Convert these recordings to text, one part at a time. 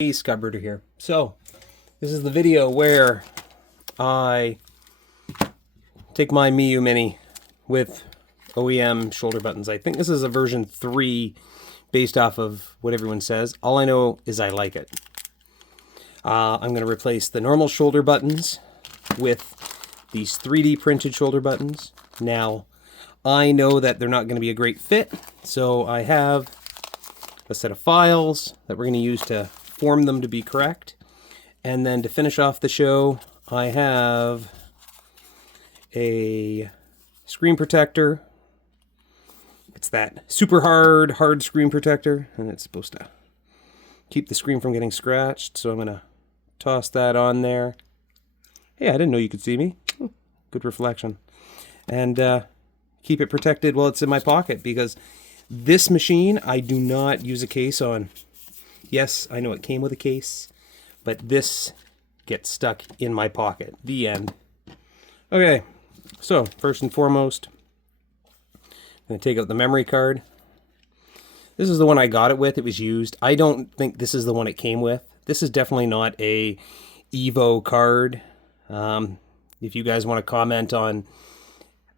Scubberter here. So, this is the video where I take my Miyoo Mini with OEM shoulder buttons. I think this is a version 3 based off of what everyone says. All I know is I like it. I'm going to replace the normal shoulder buttons with these 3D printed shoulder buttons. Now, I know that they're not going to be a great fit, so I have a set of files that we're going to use to form them to be correct. And then to finish off the show, I have a screen protector. It's that super hard screen protector, and it's supposed to keep the screen from getting scratched. So I'm going to toss that on there. Hey, I didn't know you could see me. Good reflection. And keep it protected while it's in my pocket, because this machine I do not use a case on. Yes, I know it came with a case, but this gets stuck in my pocket. The end. Okay, so first and foremost, I'm going to take out the memory card. This is the one I got it with. It was used. I don't think this is the one it came with. This is definitely not a Evo card. If you guys want to comment on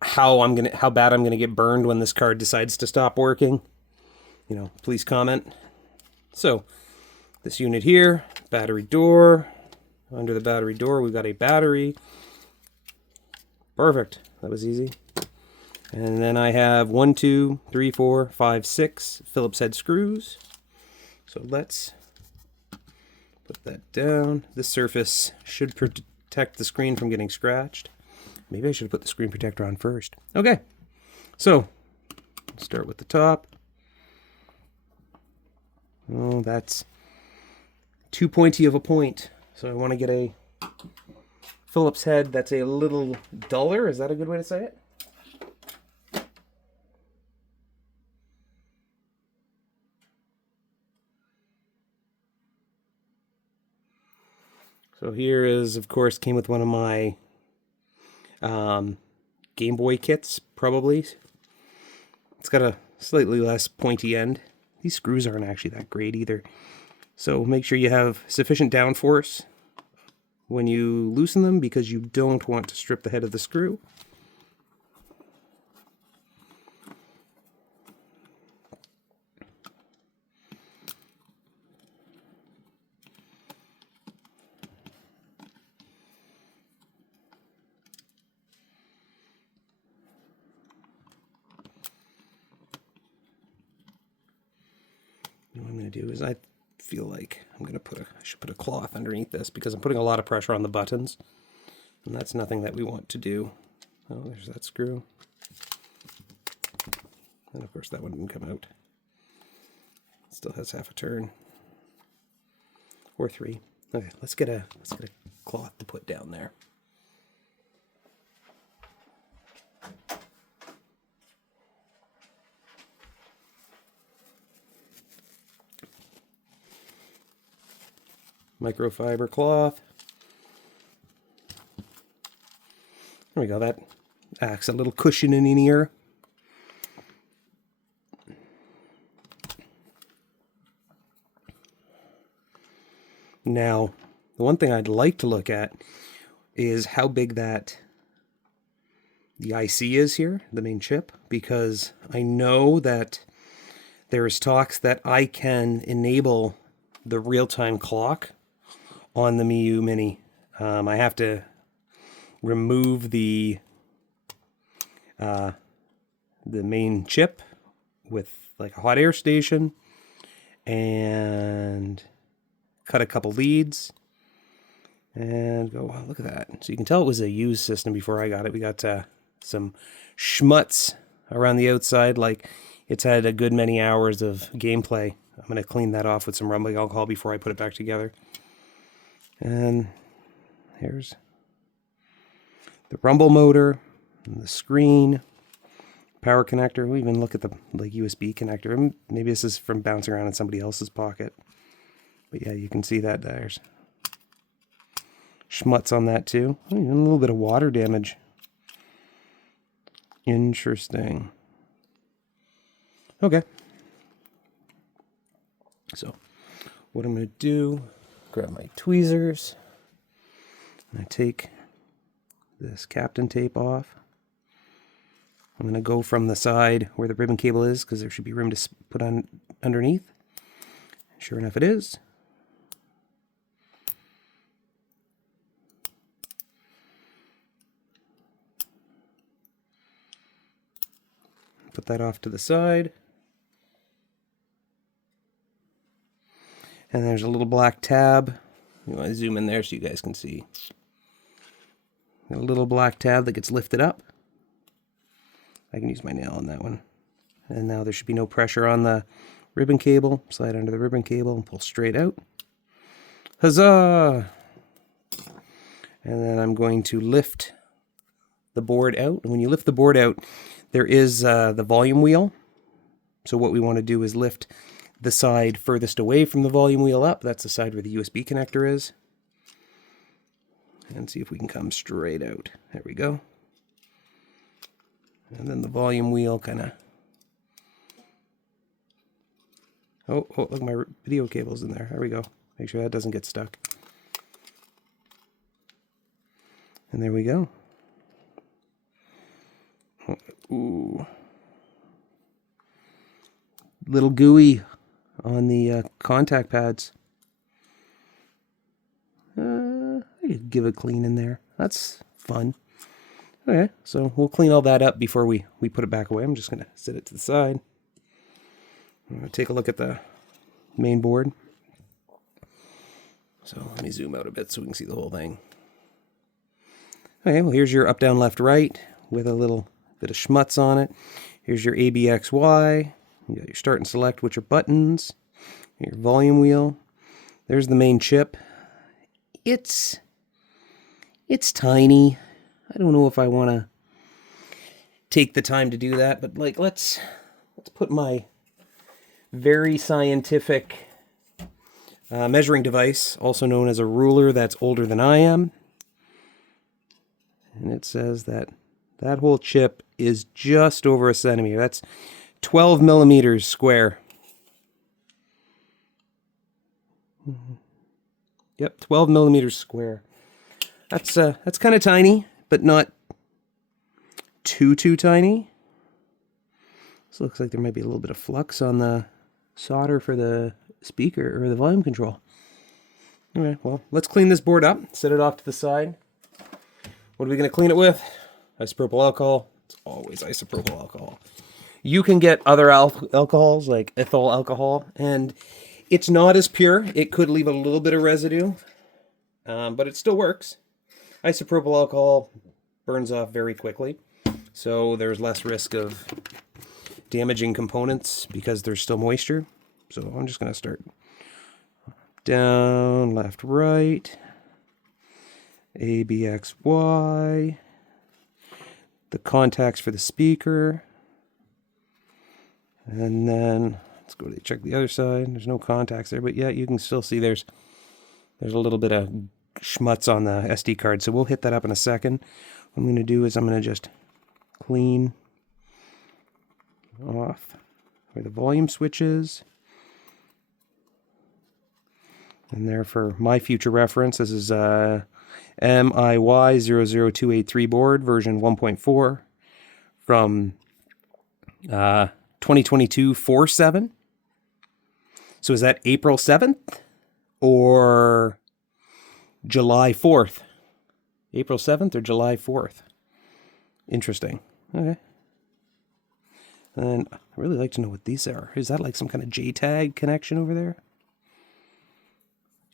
how bad I'm gonna get burned when this card decides to stop working, please comment. So this unit here, battery door. Under the battery door, we've got a battery. Perfect. That was easy. And then I have 1, 2, 3, 4, 5, 6 Phillips head screws. So let's put that down. This surface should protect the screen from getting scratched. Maybe I should have put the screen protector on first. Okay, so let's start with the top. Oh, that's too pointy of a point. So I want to get a Phillips head that's a little duller. Is that a good way to say it? So here is, of course, came with one of my Game Boy kits, probably. It's got a slightly less pointy end. These screws aren't actually that great either. So make sure you have sufficient downforce when you loosen them, because you don't want to strip the head of the screw. What I'm going to do is I feel like I should put a cloth underneath this, because I'm putting a lot of pressure on the buttons, and that's nothing that we want to do. Oh, there's that screw. And of course that one didn't come out. It still has half a turn. Or 3. Okay, let's get a cloth to put down there. Microfiber cloth. There we go. That acts a little cushion in here. Now, the one thing I'd like to look at is how big the IC is here, the main chip, because I know that there's talks that I can enable the real-time clock on the Miyoo Mini. I have to remove the main chip with like a hot air station and cut a couple leads and go, wow, look at that. So you can tell it was a used system before I got it. We got some schmutz around the outside, like it's had a good many hours of gameplay. I'm going to clean that off with some rubbing alcohol before I put it back together. And here's the rumble motor, and the screen, power connector. We even look at the USB connector. Maybe this is from bouncing around in somebody else's pocket. But yeah, you can see that there's schmutz on that too. Even a little bit of water damage. Interesting. Okay. So what I'm going to do, grab my tweezers, and I take this Captain tape off. I'm going to go from the side where the ribbon cable is, because there should be room to put on underneath. Sure enough, it is. Put that off to the side. And there's a little black tab. You want to zoom in there so you guys can see. A little black tab that gets lifted up. I can use my nail on that one. And now there should be no pressure on the ribbon cable. Slide under the ribbon cable and pull straight out. Huzzah! And then I'm going to lift the board out. And when you lift the board out, there is the volume wheel. So what we want to do is lift the side furthest away from the volume wheel up. That's the side where the USB connector is. And see if we can come straight out. There we go. And then the volume wheel kind of... Oh, look, my video cable's in there. There we go. Make sure that doesn't get stuck. And there we go. Ooh. Little gooey on the contact pads. I could give a clean in there. That's fun. Okay, so we'll clean all that up before we put it back away. I'm just going to set it to the side. I'm going to take a look at the main board. So let me zoom out a bit so we can see the whole thing. Okay, well here's your up, down, left, right with a little bit of schmutz on it. Here's your ABXY. You got your start and select, which are buttons. Your volume wheel. There's the main chip. It's tiny. I don't know if I want to take the time to do that, but like let's put my very scientific measuring device, also known as a ruler that's older than I am. And it says that whole chip is just over a centimeter. That's 12 millimeters square. Yep, 12 millimeters square. That's kind of tiny, but not too tiny. This looks like there might be a little bit of flux on the solder for the speaker or the volume control. Okay, well, let's clean this board up. Set it off to the side. What are we going to clean it with? Isopropyl alcohol. It's always isopropyl alcohol. You can get other alcohols like ethyl alcohol, and it's not as pure. It could leave a little bit of residue, but it still works. Isopropyl alcohol burns off very quickly, so there's less risk of damaging components because there's still moisture. So I'm just going to start down, left, right, ABXY, the contacts for the speaker, and then let's go to check the other side. There's no contacts there, but yeah, you can still see there's a little bit of schmutz on the SD card, so we'll hit that up in a second. What I'm going to do is I'm going to just clean off where the volume switch is. And there, for my future reference, this is MIY00283 board, version 1.4 from 2022 4/7. So is that April 7th or July 4th? April 7th or July 4th? Interesting. Okay. And I'd really like to know what these are. Is that like some kind of JTAG connection over there?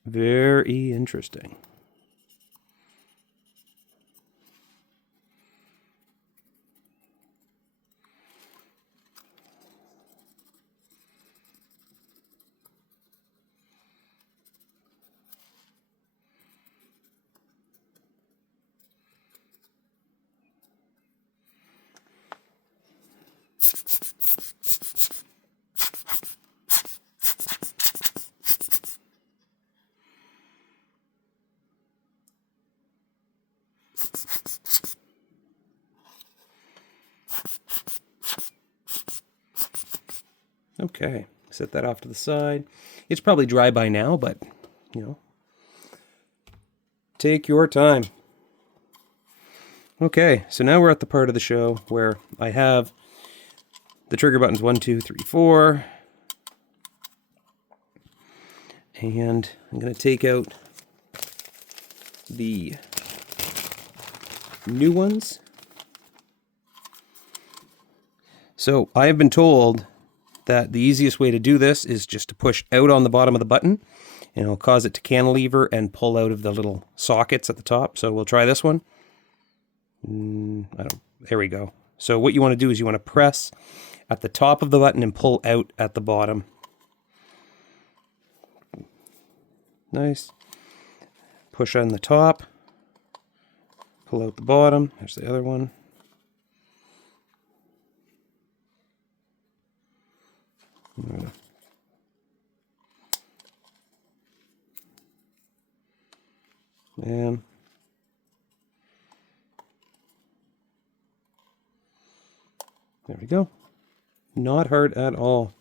Very interesting. Okay, set that off to the side. It's probably dry by now, but, you know, take your time. Okay, so now we're at the part of the show where I have the trigger buttons 1, 2, 3, 4. And I'm going to take out the new ones. So I have been told that the easiest way to do this is just to push out on the bottom of the button, and it'll cause it to cantilever and pull out of the little sockets at the top. So we'll try this one. There we go. So what you want to do is you want to press at the top of the button and pull out at the bottom. Nice. Push on the top, pull out the bottom. There's the other one. And there we go. Not hard at all.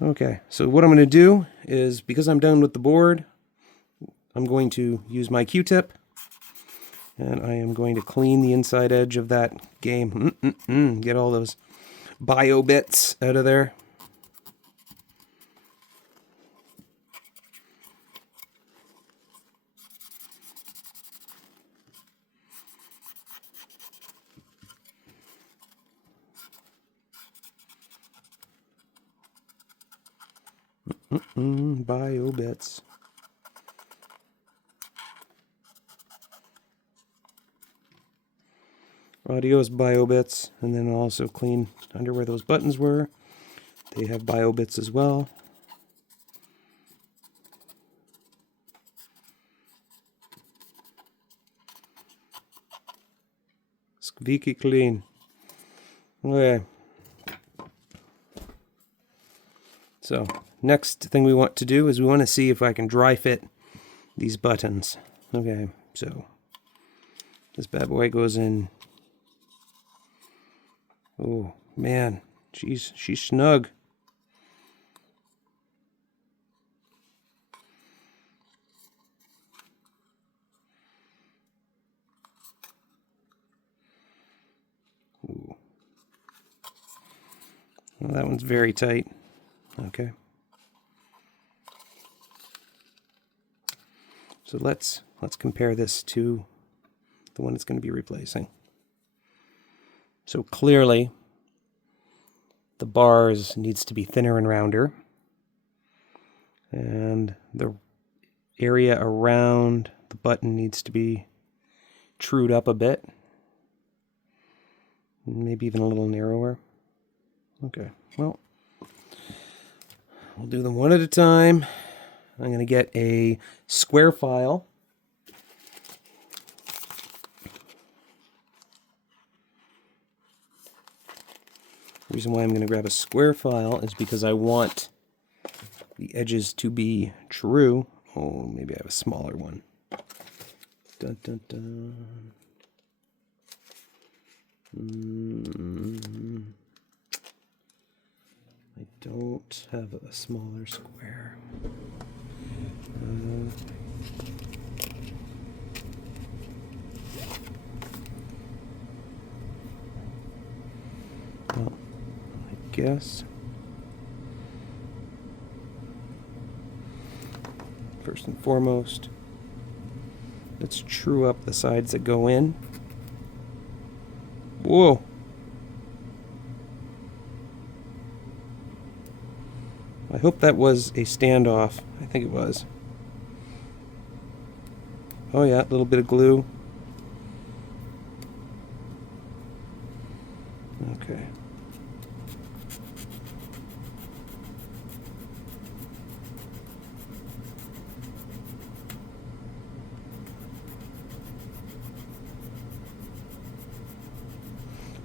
Okay, so what I'm going to do is, because I'm done with the board, I'm going to use my Q-tip, and I am going to clean the inside edge of that game. Get all those bio bits out of there. Bio bits. Audio's bio bits, and then I'll also clean under where those buttons were. They have bio bits as well. Squeaky clean. Okay. So next thing we want to do is we want to see if I can dry fit these buttons. Okay, so this bad boy goes in. Oh man, she's snug. Ooh. Well, that one's very tight. Okay. So let's compare this to the one it's going to be replacing. So clearly the bars needs to be thinner and rounder, and the area around the button needs to be trued up a bit, maybe even a little narrower. Okay, well, we'll do them one at a time. I'm going to get a square file. The reason why I'm going to grab a square file is because I want the edges to be true. Oh, maybe I have a smaller one. Dun, dun, dun. I don't have a smaller square. Well, I guess first and foremost, let's true up the sides that go in. Whoa! I hope that was a standoff. I think it was. Oh yeah, a little bit of glue. Okay.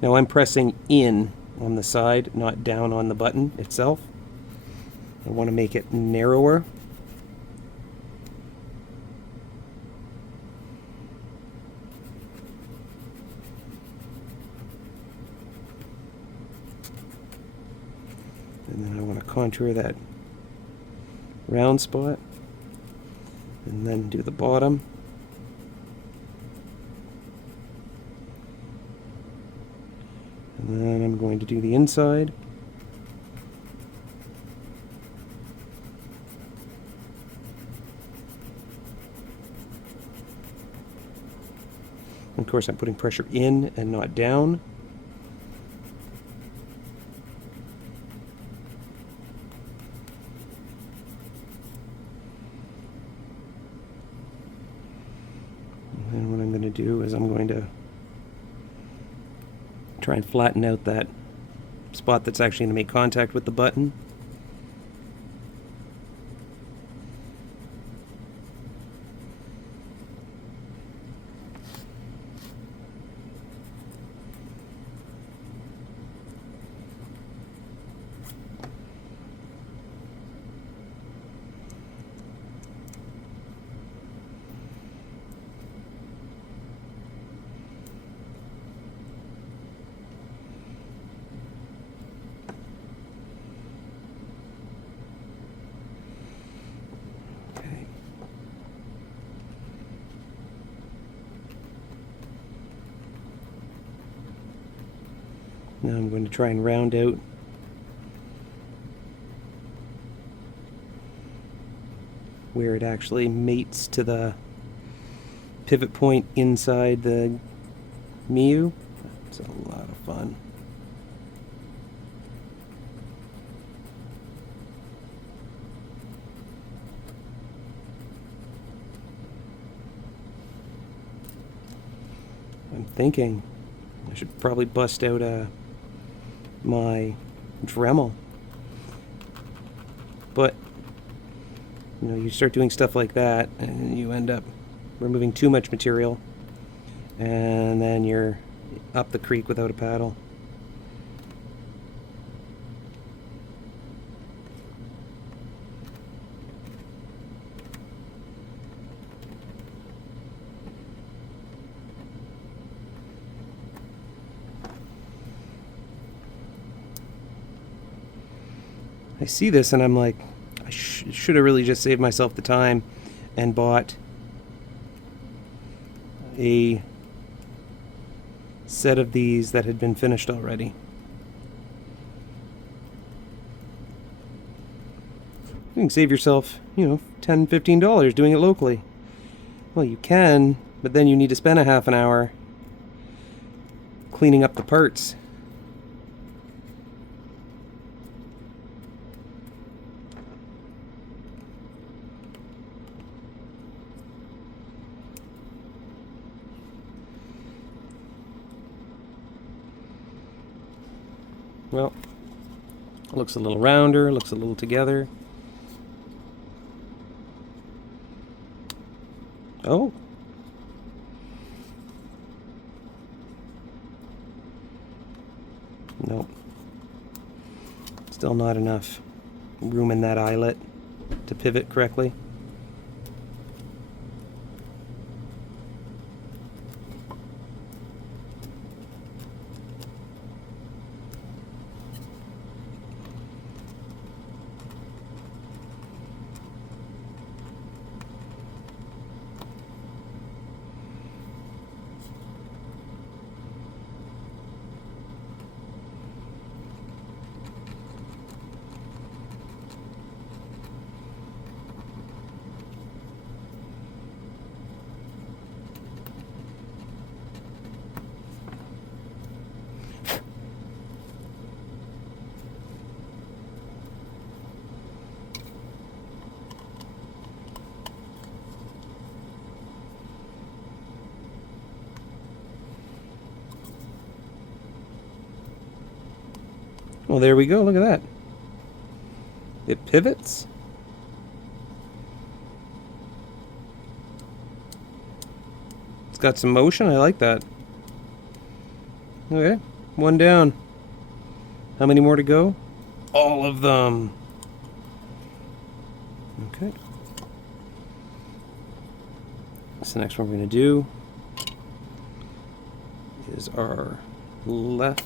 Now I'm pressing in on the side, not down on the button itself. I want to make it narrower. And then I want to contour that round spot, and then do the bottom. And then I'm going to do the inside. Of course, I'm putting pressure in and not down. And then what I'm going to do is I'm going to try and flatten out that spot that's actually going to make contact with the button. Now I'm going to try and round out where it actually mates to the pivot point inside the Miyoo. It's a lot of fun. I'm thinking I should probably bust out my Dremel, but you know, you start doing stuff like that and you end up removing too much material, and then you're up the creek without a paddle. I see this and I'm like, I should have really just saved myself the time and bought a set of these that had been finished already. You can save yourself, you know, $10, $15 doing it locally. Well, you can, but then you need to spend a half an hour cleaning up the parts. Well, it looks a little rounder, looks a little together. Oh. Nope. Still not enough room in that eyelet to pivot correctly. Well, there we go. Look at that. It pivots. It's got some motion. I like that. Okay, one down. How many more to go? All of them. Okay. So the next one we're going to do is our left.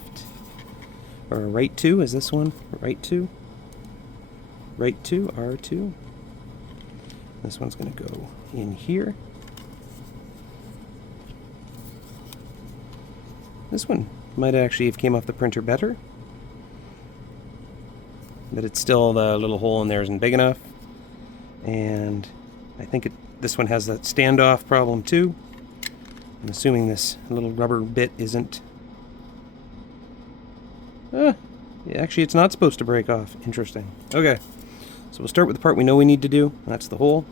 Or right 2, is this one? Right 2? Right 2, R2. This one's going to go in here. This one might actually have came off the printer better, but it's still, the little hole in there isn't big enough. And I think this one has that standoff problem too. I'm assuming this little rubber bit isn't... actually it's not supposed to break off. Interesting. Okay, so we'll start with the part we know we need to do. That's the hole.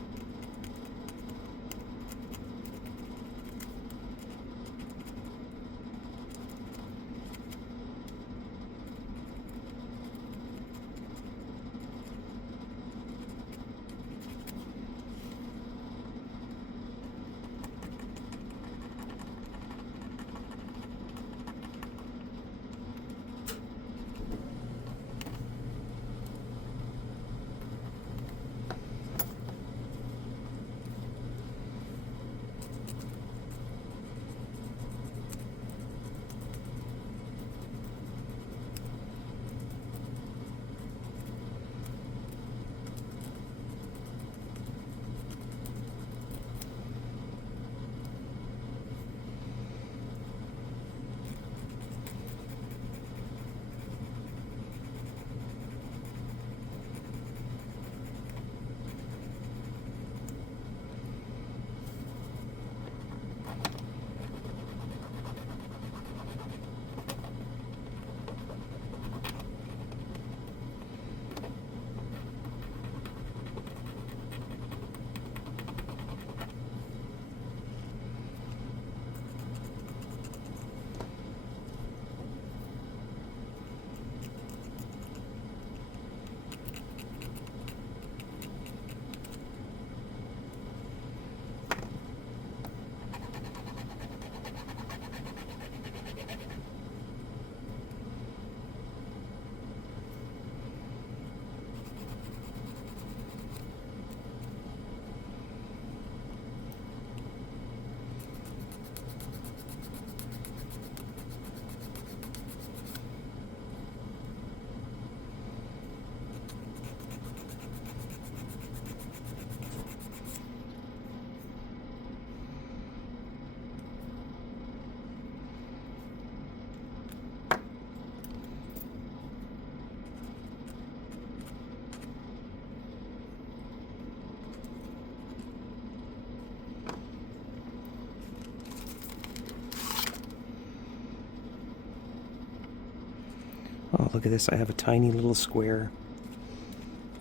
Oh, look at this. I have a tiny little square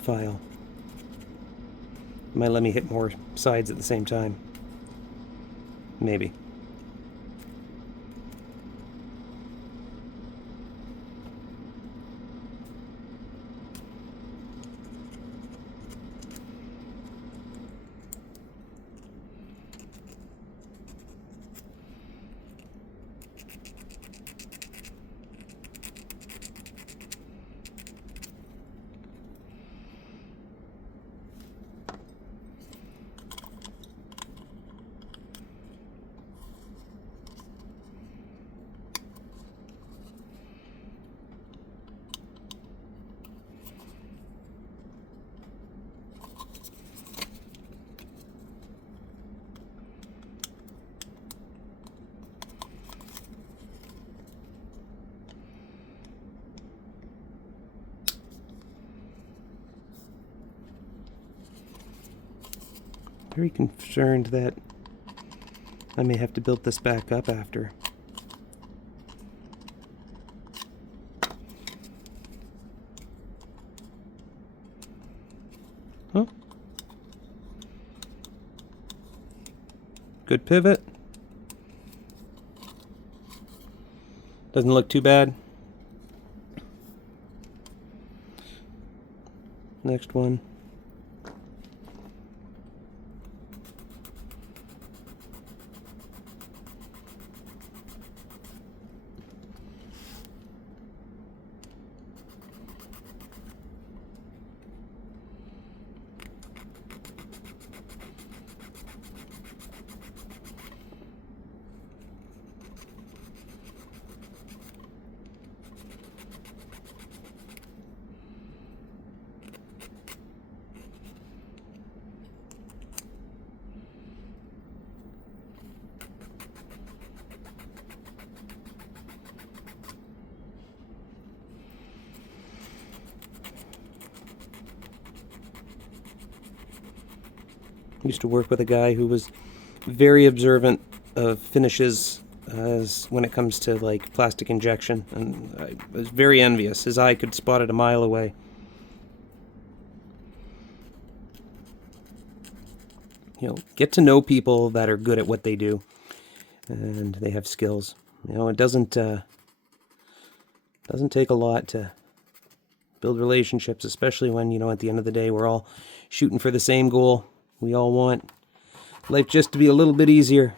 file. It might let me hit more sides at the same time. Maybe. Very concerned that I may have to build this back up after. Huh? Good pivot. Doesn't look too bad. Next one. Used to work with a guy who was very observant of finishes when it comes to like plastic injection, and I was very envious. His eye could spot it a mile away. You know, get to know people that are good at what they do, and they have skills. You know, it doesn't take a lot to build relationships, especially when, you know, at the end of the day, we're all shooting for the same goal. We all want life just to be a little bit easier.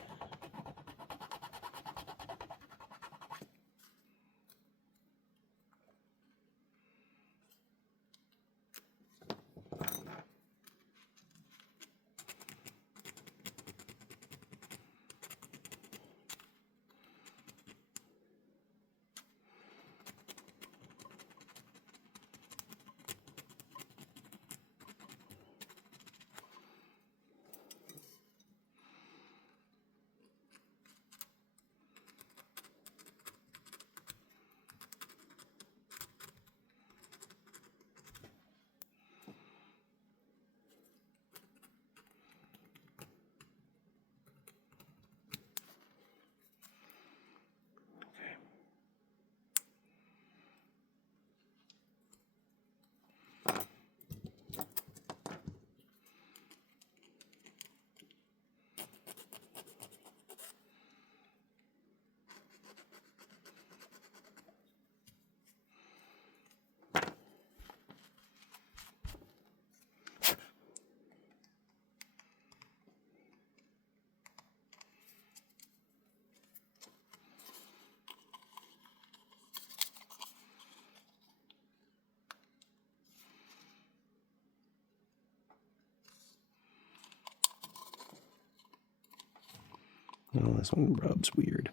Oh, this one rubs weird.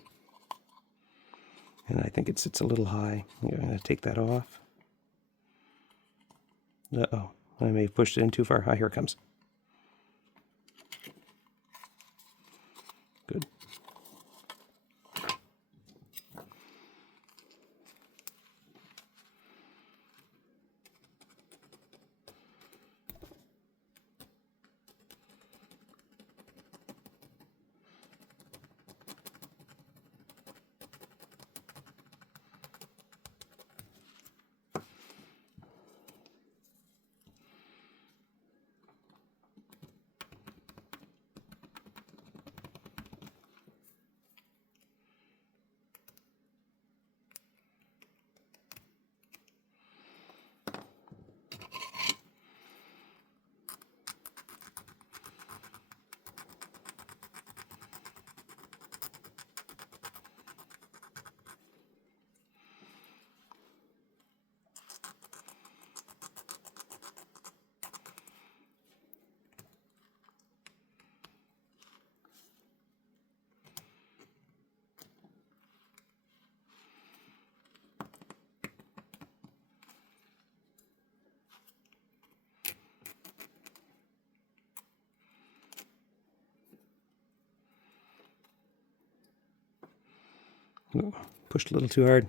And I think it sits a little high. I'm going to take that off. Uh-oh. I may have pushed it in too far. Ah, here it comes. Good. Oh, pushed a little too hard.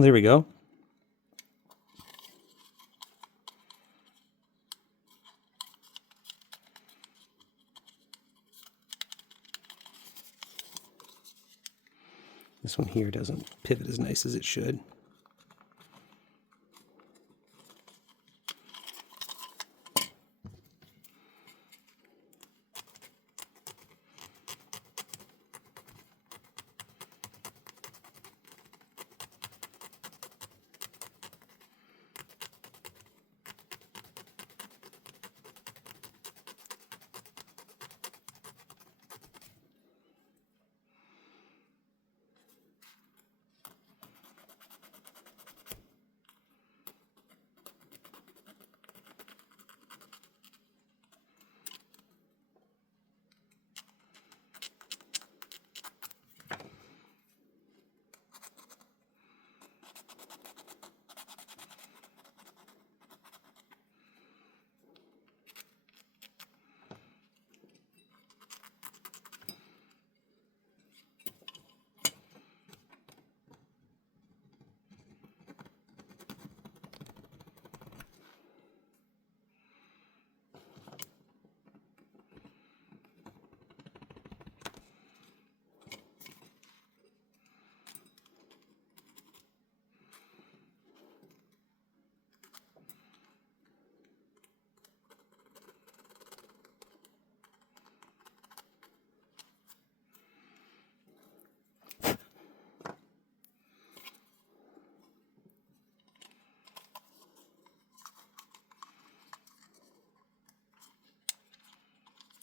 Oh, there we go. This one here doesn't pivot as nice as it should.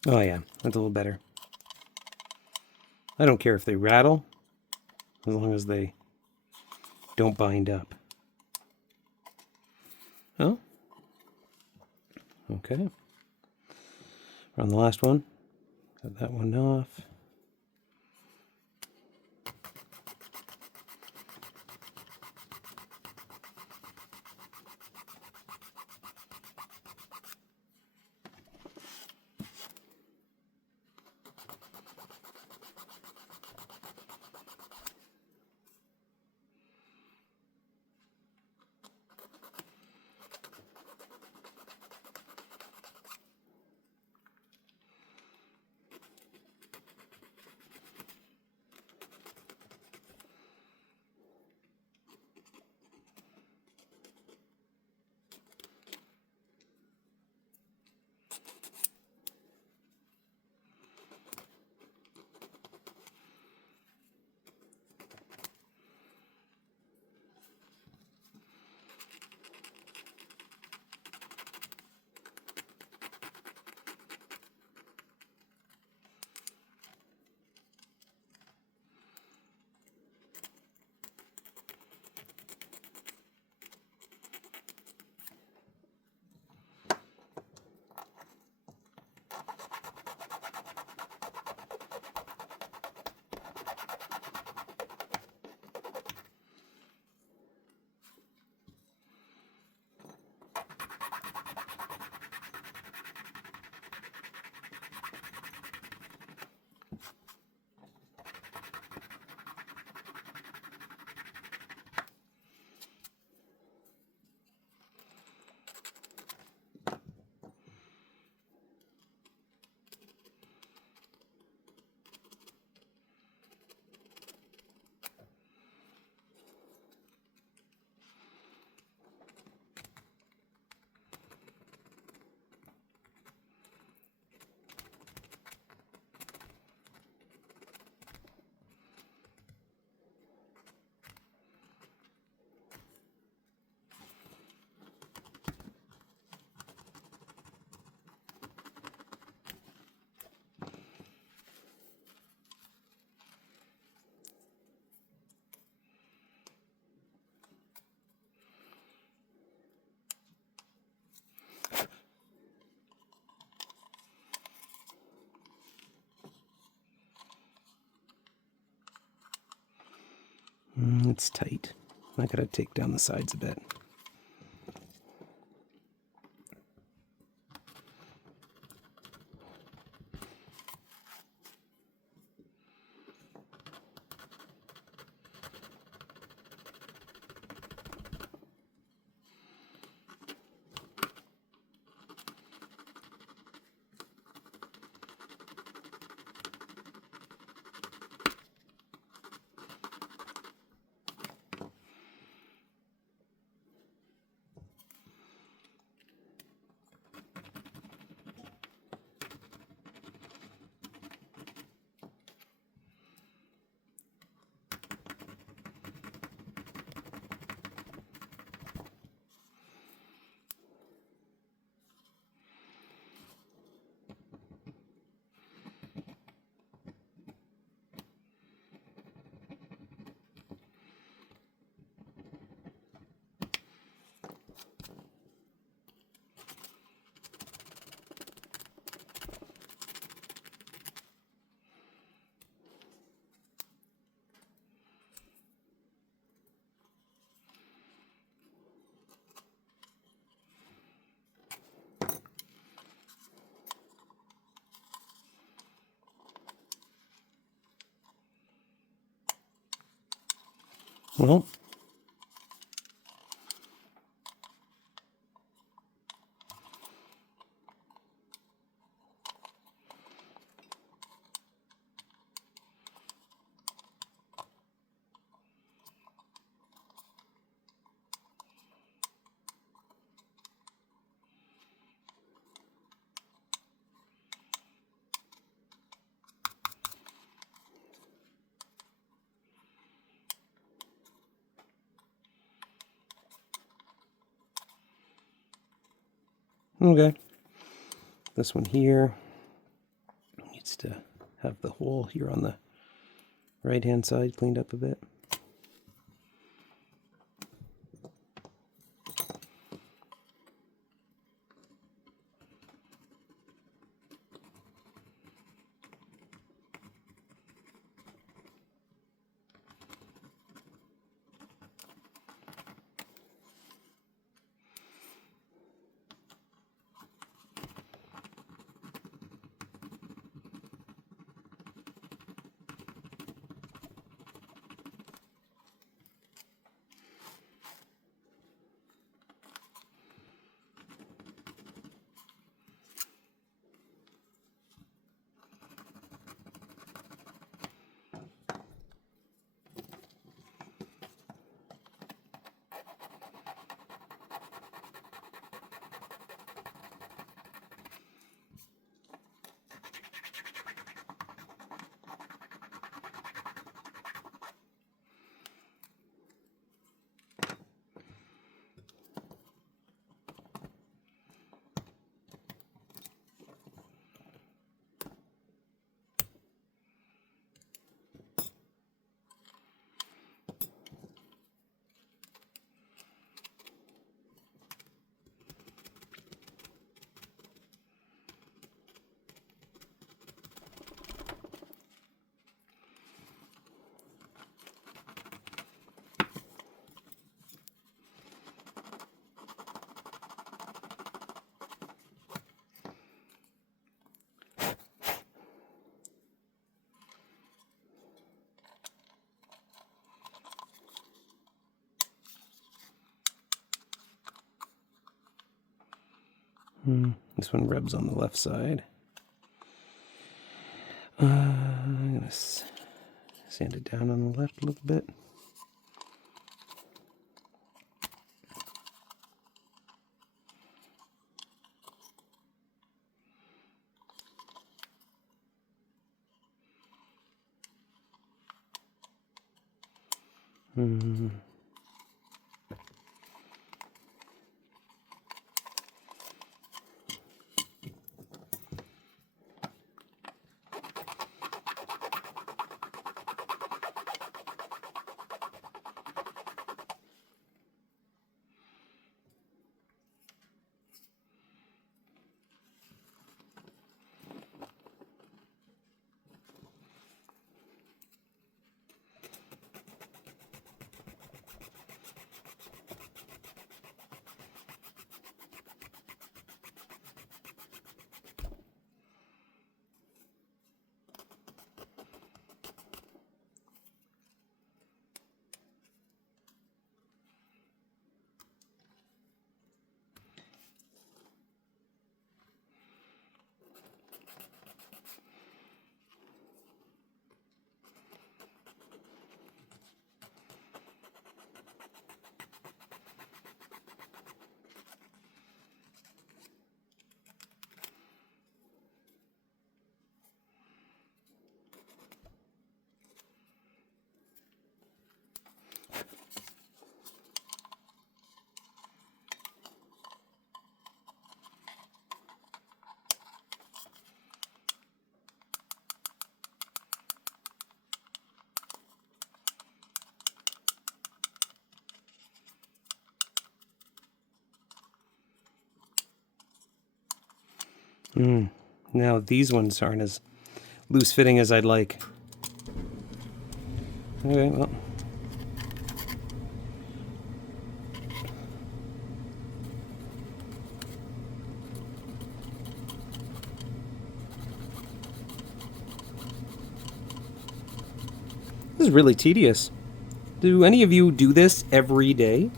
Oh yeah, that's a little better. I don't care if they rattle, as long as they don't bind up. Oh, okay. On the last one, got that one off. It's tight. I gotta take down the sides a bit. Well, okay. This one here needs to have the hole here on the right-hand side cleaned up a bit. This one rubs on the left side. I'm going to sand it down on the left a little bit. Now these ones aren't as loose fitting as I'd like. Okay, well. This is really tedious. Do any of you do this every day?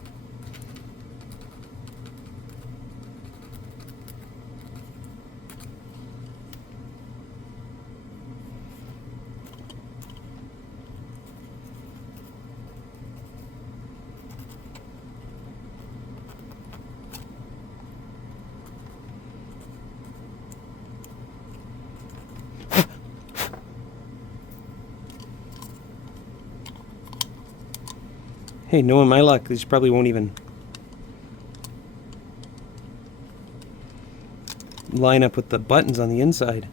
Hey, knowing my luck, these probably won't even line up with the buttons on the inside.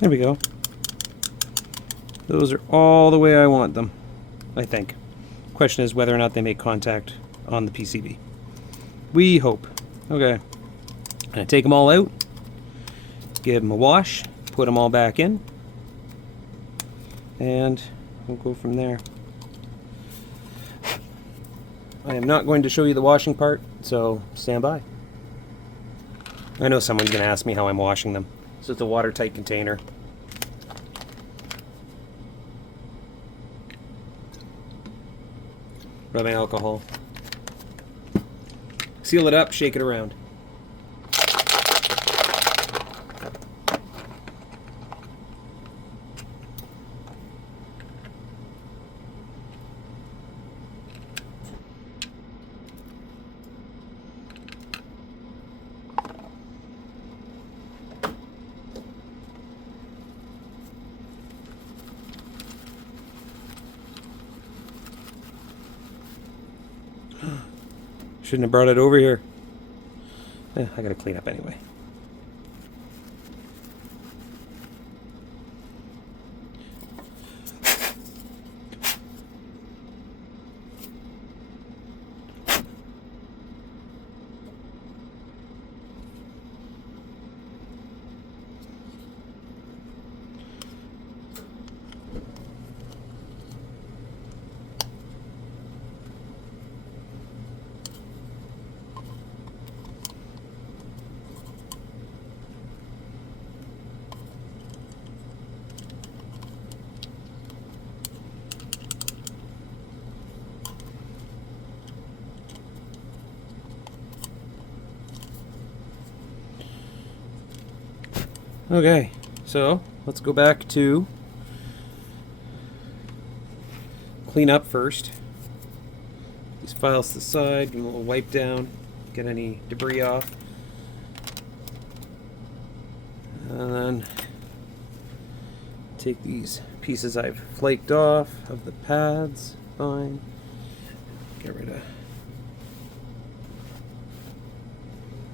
There we go. Those are all the way I want them, I think. Question is whether or not they make contact on the PCB. We hope. Okay. I'm going to take them all out, give them a wash, put them all back in, and we'll go from there. I am not going to show you the washing part, so stand by. I know someone's going to ask me how I'm washing them. So it's a watertight container. Rubbing alcohol. Seal it up, shake it around. Shouldn't have brought it over here. I gotta clean up anyway. Okay, so let's go back to clean up first. These files to the side, give them a little wipe down, get any debris off. And then take these pieces I've flaked off of the pads, fine. Get rid of.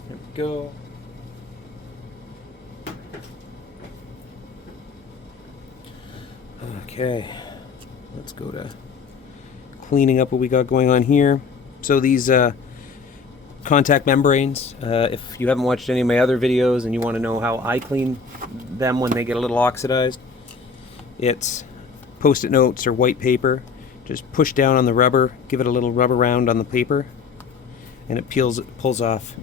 There we go. Okay, let's go to cleaning up what we got going on here. So these contact membranes, if you haven't watched any of my other videos and you want to know how I clean them when they get a little oxidized, it's Post-it notes or white paper. Just push down on the rubber, give it a little rub around on the paper, and it pulls off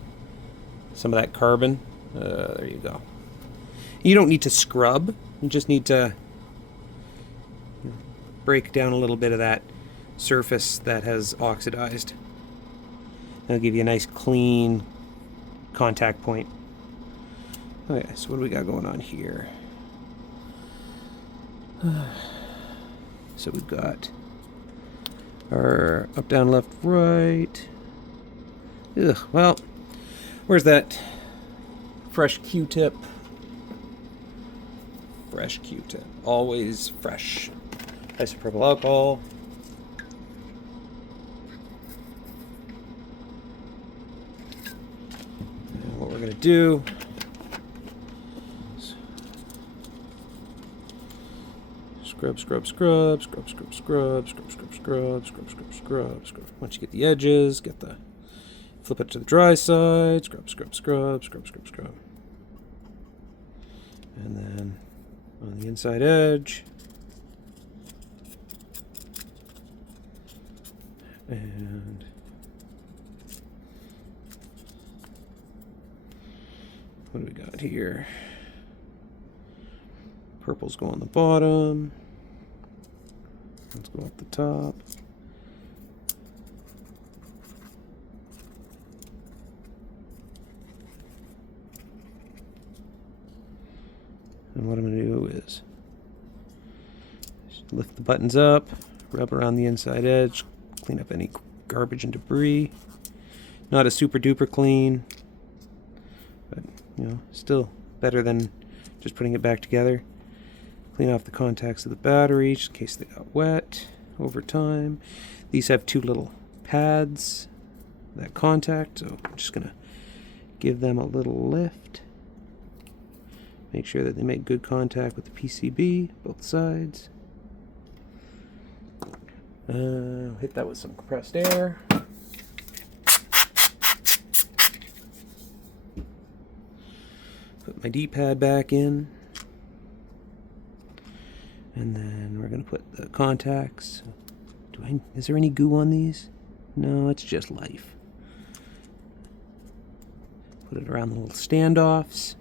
some of that carbon. There you go. You don't need to scrub, you just need to break down a little bit of that surface that has oxidized. That'll give you a nice clean contact point. Okay, so what do we got going on here? So we've got our up, down, left, right. Ugh, well, where's that fresh Q-tip? Fresh Q-tip, always fresh. Isopropyl alcohol. And what we're going to do is scrub, scrub, scrub, scrub, scrub, scrub, scrub, scrub, scrub, scrub, scrub, scrub, scrub. Once you get the edges, flip it to the dry side, scrub, scrub, scrub, scrub, scrub, scrub. And then on the inside edge. And what do we got here? Purples go on the bottom. Let's go up the top. And what I'm going to do is lift the buttons up, rub around the inside edge, clean up any garbage and debris. Not a super duper clean, but still better than just putting it back together. Clean off the contacts of the battery just in case they got wet over time. These have two little pads that contact, so I'm just gonna give them a little lift. Make sure that they make good contact with the PCB, both sides. Hit that with some compressed air. Put my D-pad back in. And then we're going to put the contacts. Is there any goo on these? No, it's just life. Put it around the little standoffs.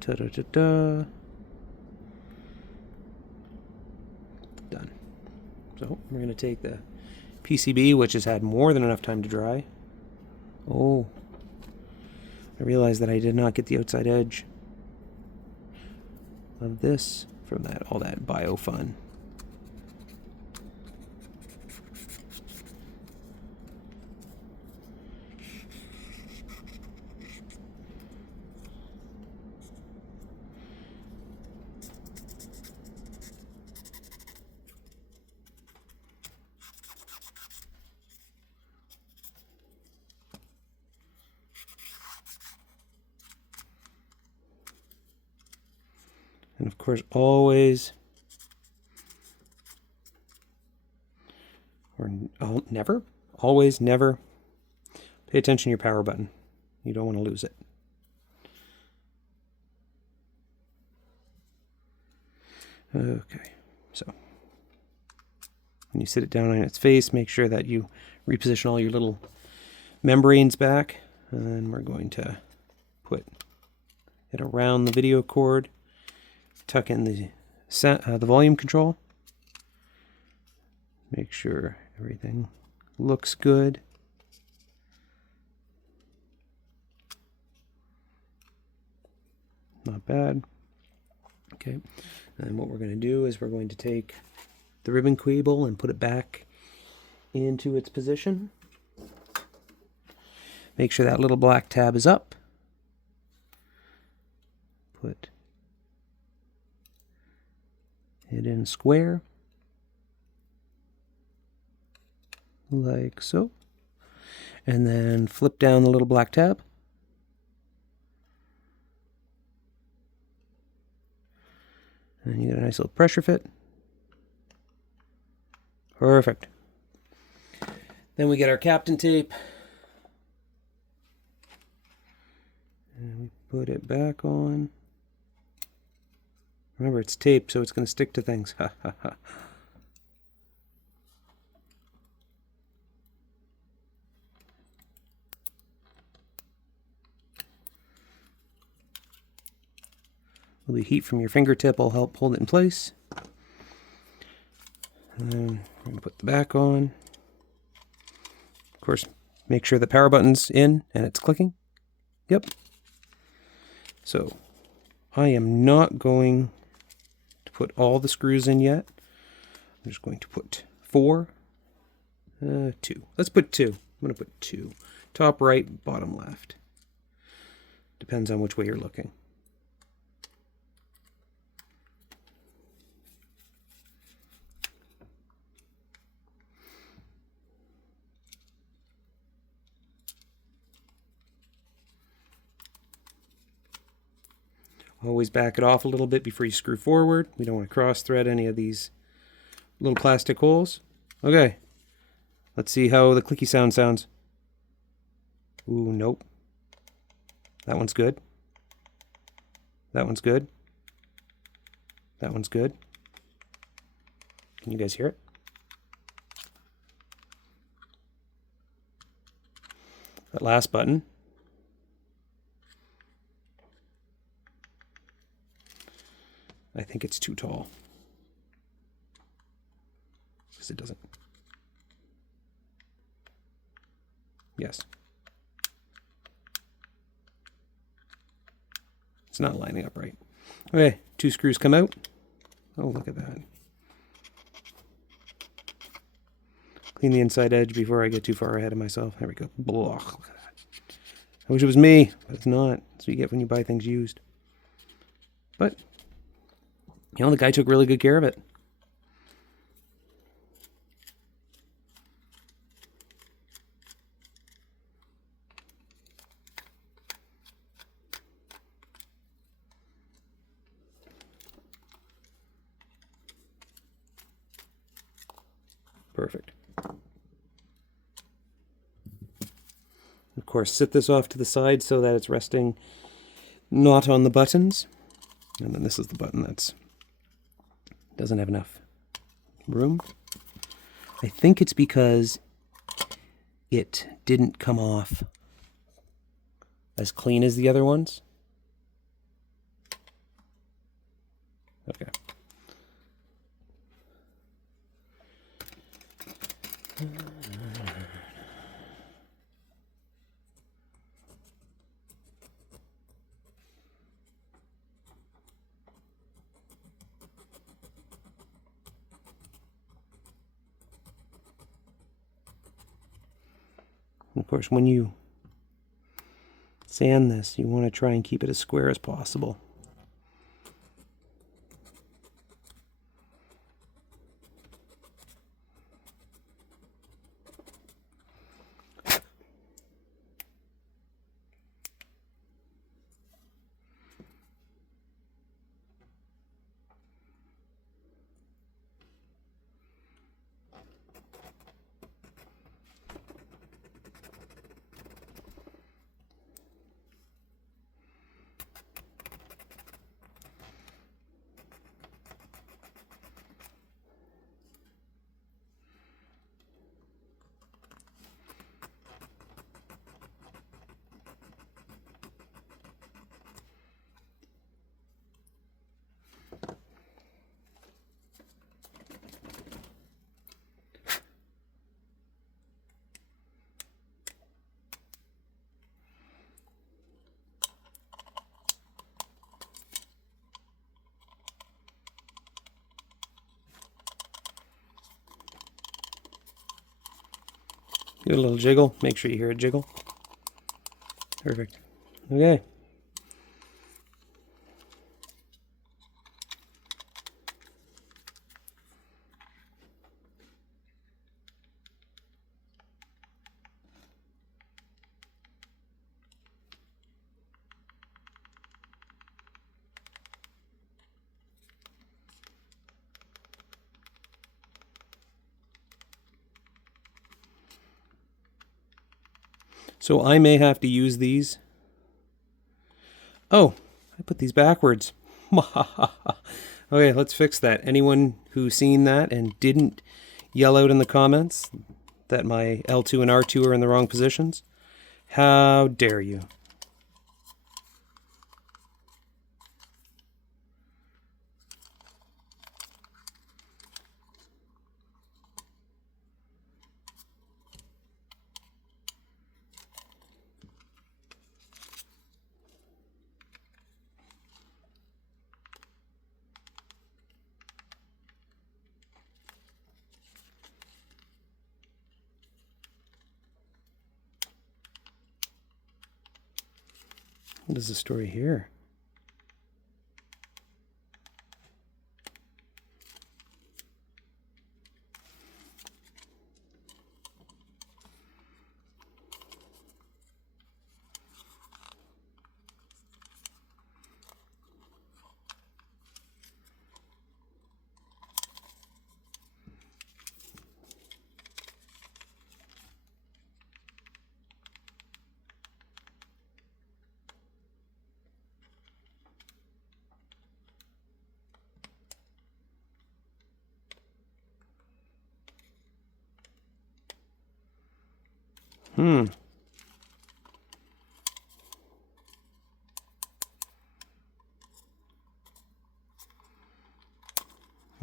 Ta-da-da-da. Done. So we're going to take the PCB, which has had more than enough time to dry. Oh, I realized that I did not get the outside edge of this from all that bio fun. And of course, always, or never, always, never, pay attention to your power button. You don't want to lose it. Okay, so when you sit it down on its face, make sure that you reposition all your little membranes back. And then we're going to put it around the video cord. Tuck in the volume control. Make sure everything looks good. Not bad. Okay, and what we're going to do is we're going to take the ribbon cable and put it back into its position. Make sure that little black tab is up. Put it in square, like so, and then flip down the little black tab. And you get a nice little pressure fit. Perfect. Then we get our Captain tape. And we put it back on. Remember, it's tape, so it's going to stick to things. Ha ha ha. The heat from your fingertip will help hold it in place. And then we're going to put the back on. Of course, make sure the power button's in and it's clicking. Yep. So, I am not going to put all the screws in yet. I'm just going to put 2. Let's put 2. I'm going to put 2. Top right, bottom left. Depends on which way you're looking. Always back it off a little bit before you screw forward. We don't want to cross thread any of these little plastic holes. Okay, let's see how the clicky sound sounds. Ooh, nope. That one's good. That one's good. That one's good. Can you guys hear it? That last button. I think it's too tall. Because it doesn't. Yes. It's not lining up right. Okay, 2 screws come out. Oh, look at that. Clean the inside edge before I get too far ahead of myself. There we go. Blah, look at that. I wish it was me, but it's not. That's what you get when you buy things used. But you know, the guy took really good care of it. Perfect. Of course, sit this off to the side so that it's resting not on the buttons. And then this is the button that's Doesn't have enough room. I think it's because it didn't come off as clean as the other ones. Okay. Of course, when you sand this, you want to try and keep it as square as possible. Give it a little jiggle. Make sure you hear it jiggle. Perfect. Okay. So I may have to use these. Oh, I put these backwards. Okay, let's fix that. Anyone who's seen that and didn't yell out in the comments that my L2 and R2 are in the wrong positions, how dare you? What is the story here?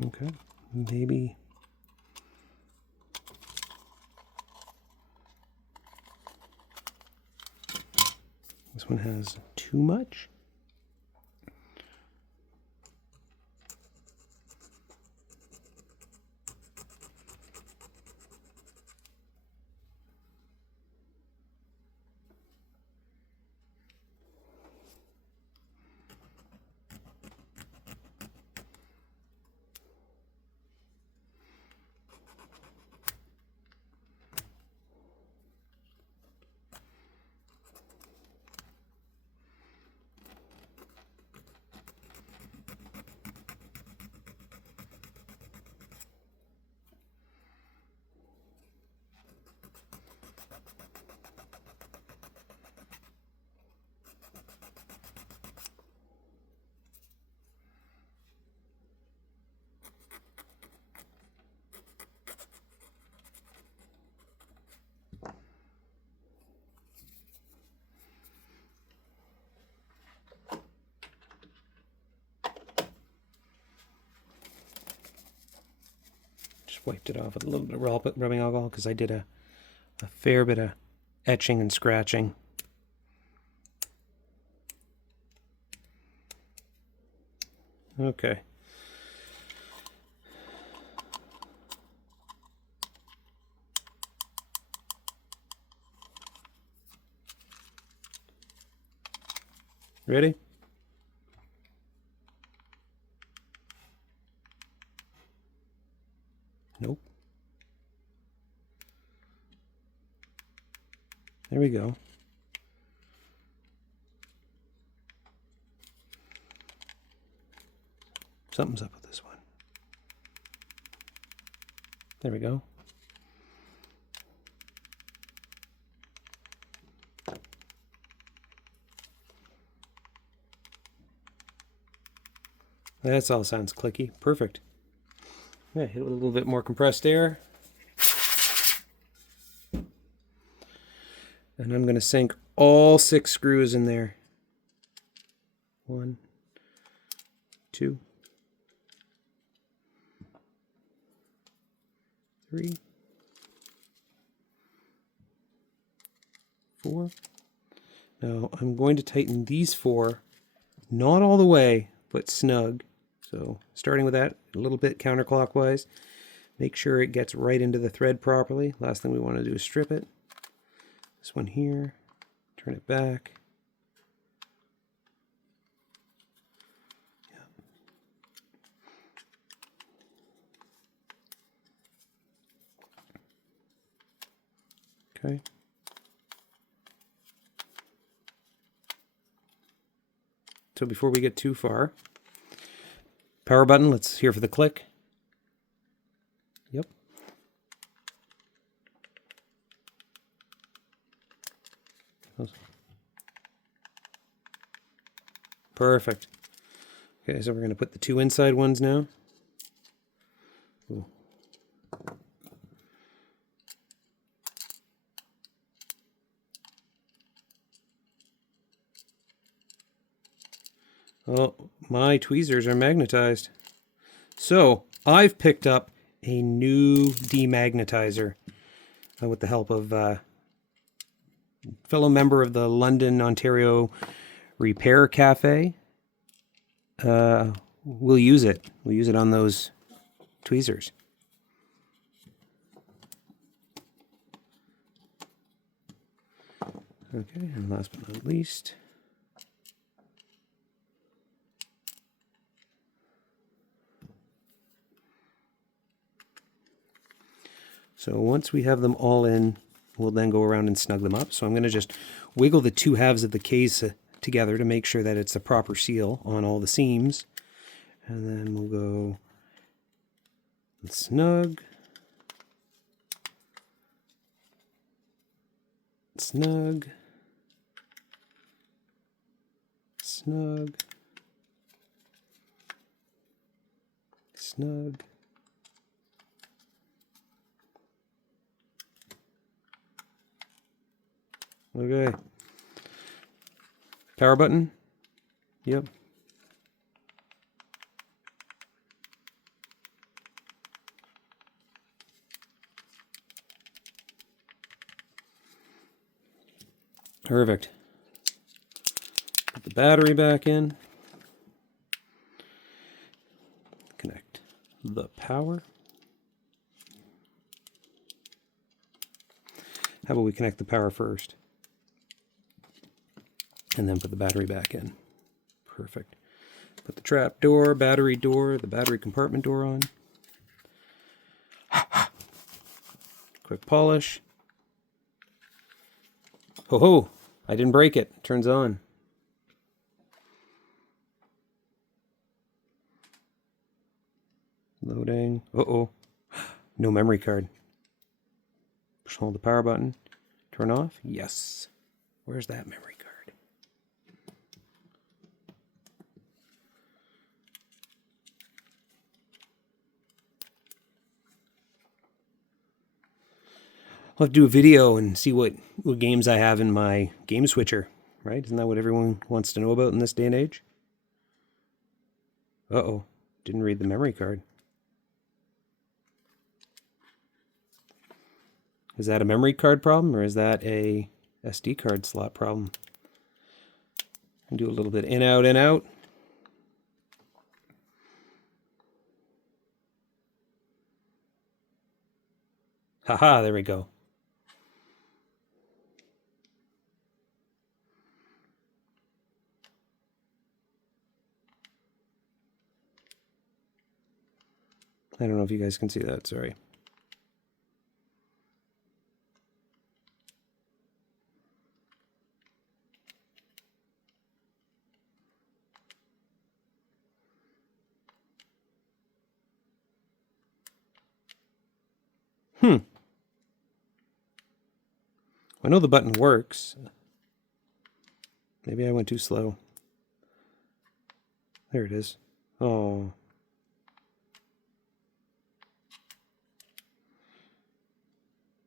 Okay, maybe. This one has too much. wiped it off with a little bit of rubbing alcohol because I did a fair bit of etching and scratching. Okay. Ready? Nope. There we go. Something's up with this one. There we go. That all sounds clicky. Perfect. Yeah, hit it with a little bit more compressed air. And I'm going to sink all 6 screws in there. 1, 2, 3, 4. Now I'm going to tighten these 4, not all the way, but snug. So starting with that, a little bit counterclockwise. Make sure it gets right into the thread properly. Last thing we want to do is strip it. This one here, turn it back. Okay. So before we get too far, power button, let's hear for the click. Yep. Perfect. Okay, so we're going to put the 2 inside ones now. Ooh. Oh, my tweezers are magnetized. So I've picked up a new demagnetizer with the help of a fellow member of the London, Ontario Repair Cafe. We'll use it. We'll use it on those tweezers. Okay, and last but not least, so once we have them all in, we'll then go around and snug them up. So I'm going to just wiggle the 2 halves of the case together to make sure that it's a proper seal on all the seams. And then we'll go and snug, snug, snug, snug. Okay. Power button? Yep. Perfect. Put the battery back in. Connect the power. How about we connect the power first? And then put the battery back in. Perfect. Put the trap door, the battery compartment door on. Quick polish. Ho ho! I didn't break it. It turns on. Loading. Uh-oh. No memory card. Push hold the power button. Turn off. Yes. Where's that memory card? I'll have to do a video and see what games I have in my game switcher, right? Isn't that what everyone wants to know about in this day and age? Uh-oh. Didn't read the memory card. Is that a memory card problem, or is that a SD card slot problem? And do a little bit in, out, in, out. Haha, there we go. I don't know if you guys can see that, sorry. I know the button works. Maybe I went too slow. There it is. Oh.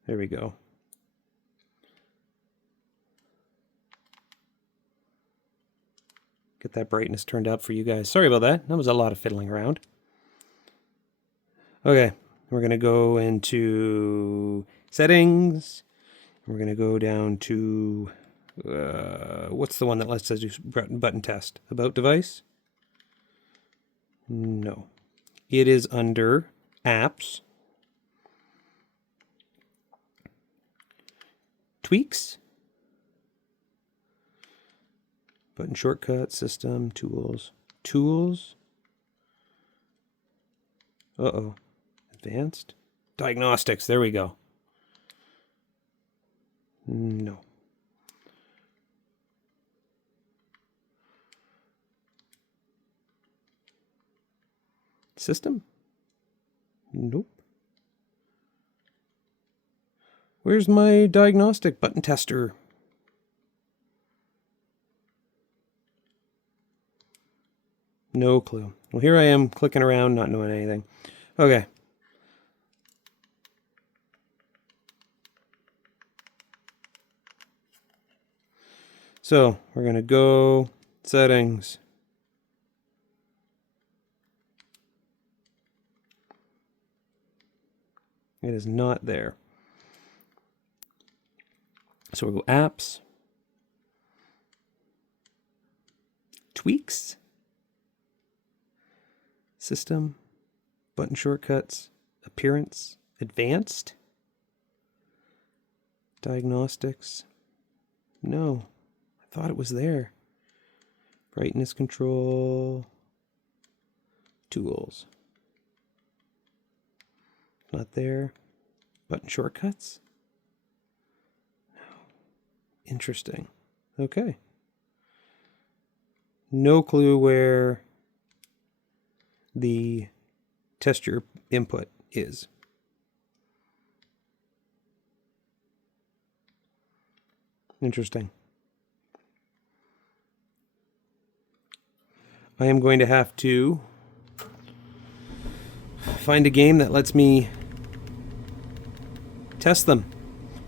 There we go. Get that brightness turned up for you guys. Sorry about that. That was a lot of fiddling around. Okay, we're going to go into settings. We're going to go down to, what's the one that lets us do button test? About device? No. It is under apps. Tweaks. Button shortcut, system, tools. Tools. Uh-oh. Advanced. Diagnostics. There we go. No. System? Nope. Where's my diagnostic button tester? No clue. Well, here I am clicking around, not knowing anything. Okay. So we're going to go settings. It is not there. So we'll go apps, tweaks, system, button shortcuts, appearance, advanced, diagnostics. No, I thought it was there. Brightness control, tools. Not there. Button shortcuts. Interesting. Okay. No clue where the tester input is. Interesting. I am going to have to find a game that lets me test them.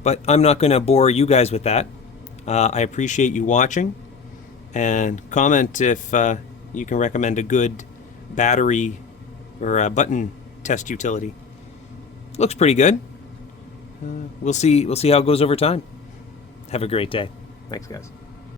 But I'm not going to bore you guys with that. I appreciate you watching, and comment if you can recommend a good battery or a button test utility. Looks pretty good. We'll see how it goes over time. Have a great day. Thanks, guys.